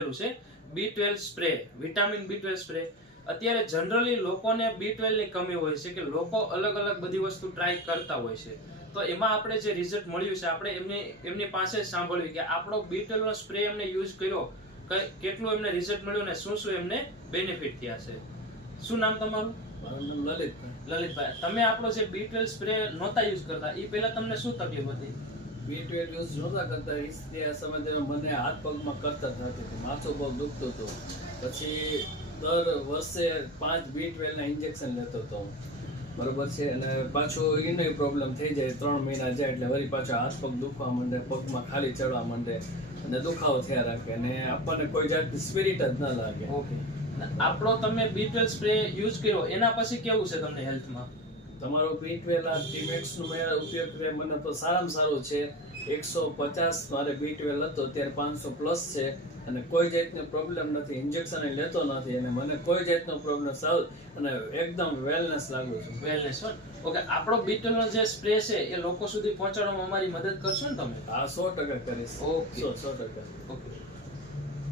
છે B12 spray, vitamin B12 spray. અત્યારે generally લોકોને B12 ની કમી હોય છે કે લોકો અલગ અલગ બધી વસ્તુ ટ્રાય કરતા હોય છે. તો એમાં આપણે જે રિઝલ્ટ મળ્યું છે આપણે એમની પાસે સાંભળ્યું કે આપણો B12 નો સ્પ્રે એમને યુઝ કર્યો, કેટલું એમને રિઝલ્ટ મળ્યું ને શું શું એમને બેનિફિટ થયા છે. શું નામ તમારું? મારું નામ લલિતભાઈ. લલિતભાઈ, તમે આપણો જે B12 સ્પ્રે નહોતા યુઝ કરતા એ પહેલા તમને શું તકલીફ હતી? B12 યુઝ નહોતા કરતા એ સમયે મને હાથ પગમાં કરતા થતી હતી, માથું બહુ દુખતું હતું. પછી દર વર્ષે 5 B12 ના ઇન્જેક્શન લેતો હતો બરોબર છે. અને પાછું એનો પ્રોબ્લેમ થઈ જાય, 3 મહિના જાય એટલે વળી પાછો હાથ પગ દુખવા માંડે, પગમાં ખાલી ચડવા માંડે અને દુખાવો થયા રાખે અને આપણને કોઈ જાતની સ્પિરિટ જ ન લાગે. ઓકે, આપણો તમે B12 સ્પ્રે યુઝ કર્યો એના પછી કેવું છે તમને હેલ્થમાં? તમારો B12 આ ટીમેક્સ નો મેં ઉપયોગ કર્યો, મને તો સારામાં સારું છે. 150 મારે B12 હતો, અત્યારે 500 પ્લસ છે અને કોઈ જાતનો પ્રોબ્લેમ નથી. ઇન્જેક્શન લેતો નથી અને મને કોઈ જાતનો પ્રોબ્લેમ સારું અને એકદમ વેલનેસ લાગુ છું. વેલનેસ. ઓકે, આપણો B12 નો જે સ્પ્રે છે એ લોકો સુધી પહોંચાડવામાં અમારી મદદ કરશો ને તમે? હા, 100% કરીશ. ઓકે, 100%. ઓકે.